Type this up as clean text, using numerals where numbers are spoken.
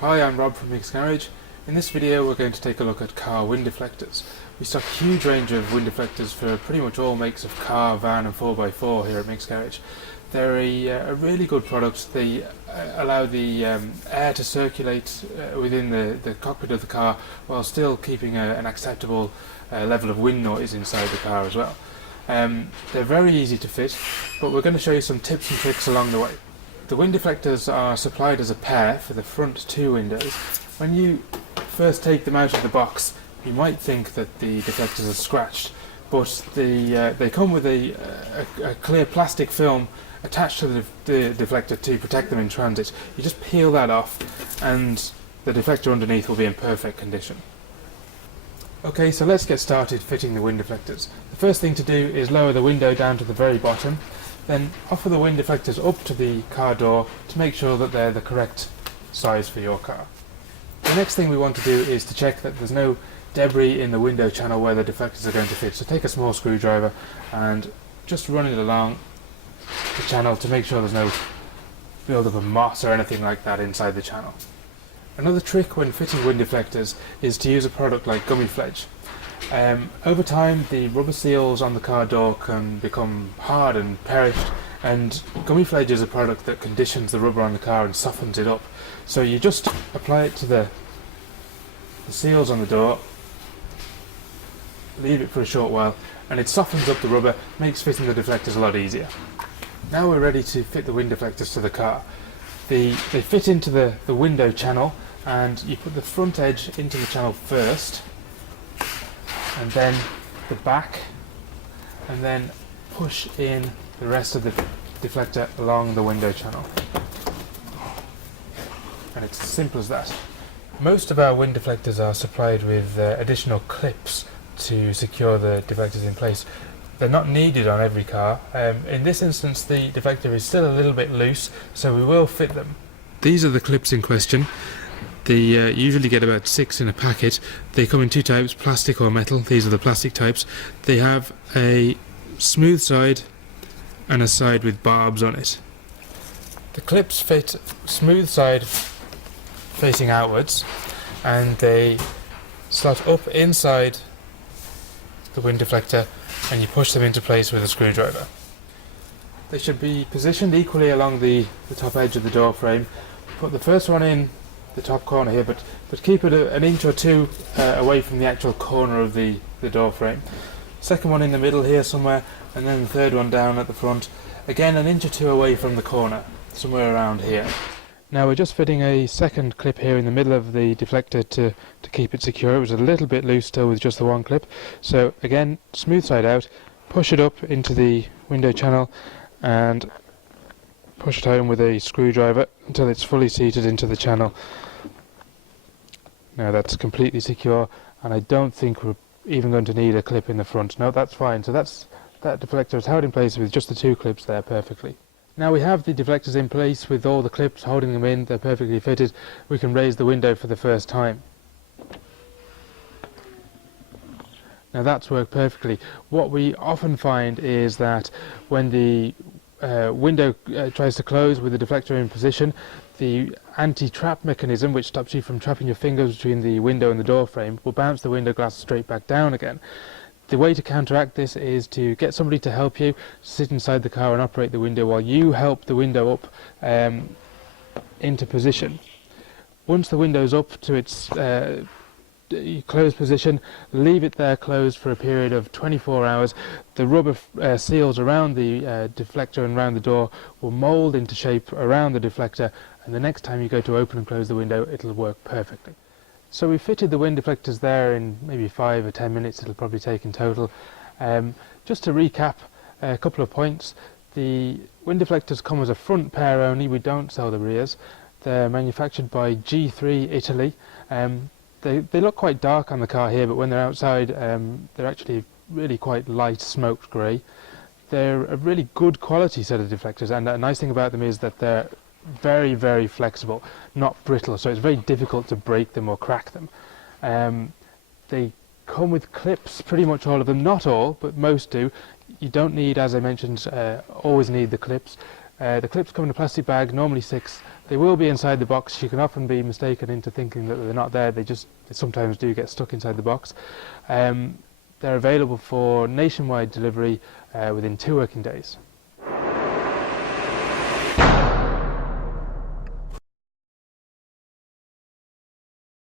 Hi, I'm Rob from MicksGarage. In this video we're going to take a look at car wind deflectors. We stock a huge range of wind deflectors for pretty much all makes of car, van and 4x4 here at MicksGarage. They're a really good product. They allow the air to circulate within the cockpit of the car while still keeping an acceptable level of wind noise inside the car as well. They're very easy to fit, but we're going to show you some tips and tricks along the way. The wind deflectors are supplied as a pair for the front two windows. When you first take them out of the box, you might think that the deflectors are scratched, but they come with a clear plastic film attached to the deflector to protect them in transit. You just peel that off and the deflector underneath will be in perfect condition. Okay, so let's get started fitting the wind deflectors. The first thing to do is lower the window down to the very bottom, then offer the wind deflectors up to the car door to make sure that they're the correct size for your car. The next thing we want to do is to check that there's no debris in the window channel where the deflectors are going to fit. So take a small screwdriver and just run it along the channel to make sure there's no build-up of moss or anything like that inside the channel. Another trick when fitting wind deflectors is to use a product like Gummy fledge. Over time the rubber seals on the car door can become hard and perished, and Gummy fledge is a product that conditions the rubber on the car and softens it up. So you just apply it to the seals on the door, leave it for a short while, and it softens up the rubber, makes fitting the deflectors a lot easier. Now we're ready to fit the wind deflectors to the car. They fit into the window channel, and you put the front edge into the channel first, and then the back, and then push in the rest of the deflector along the window channel. And it's as simple as that. Most of our wind deflectors are supplied with additional clips to secure the deflectors in place. They're not needed on every car. In this instance the deflector is still a little bit loose, so we will fit them. These are the clips in question. They usually get about 6 in a packet. They come in two types, plastic or metal. These are the plastic types. They have a smooth side and a side with barbs on it. The clips fit smooth side facing outwards, and they slot up inside the wind deflector, and you push them into place with a screwdriver. They should be positioned equally along the top edge of the door frame. Put the first one in the top corner here, but keep it an inch or two away from the actual corner of the door frame. Second one in the middle here somewhere, and then the third one down at the front, again an inch or two away from the corner, somewhere around here. Now we're just fitting a second clip here in the middle of the deflector to keep it secure. It was a little bit loose still with just the one clip. So again, smooth side out, push it up into the window channel and push it home with a screwdriver until it's fully seated into the channel. Now that's completely secure, and I don't think we're even going to need a clip in the front. No, that's fine. So that deflector is held in place with just the two clips there perfectly. Now we have the deflectors in place with all the clips holding them in, they're perfectly fitted. We can raise the window for the first time. Now that's worked perfectly. What we often find is that when the window tries to close with the deflector in position, the anti-trap mechanism, which stops you from trapping your fingers between the window and the door frame, will bounce the window glass straight back down again. The way to counteract this is to get somebody to help you, sit inside the car and operate the window while you help the window up into position. Once the window's up to its closed position, leave it there closed for a period of 24 hours. The rubber seals around the deflector and around the door will mould into shape around the deflector, and the next time you go to open and close the window it'll work perfectly. So we fitted the wind deflectors there in maybe 5 or 10 minutes it'll probably take in total. Just to recap a couple of points, the wind deflectors come as a front pair only, we don't sell the rears. They're manufactured by G3 Italy. They look quite dark on the car here, but when they're outside they're actually really quite light smoked grey. They're a really good quality set of deflectors, and a nice thing about them is that they're very, very flexible, not brittle, so it's very difficult to break them or crack them. They come with clips, pretty much all of them, not all, but most do. You don't need, as I mentioned, always need the clips. The clips come in a plastic bag, normally 6. They will be inside the box. You can often be mistaken into thinking that they're not there. They sometimes do get stuck inside the box. They're available for nationwide delivery within 2 working days.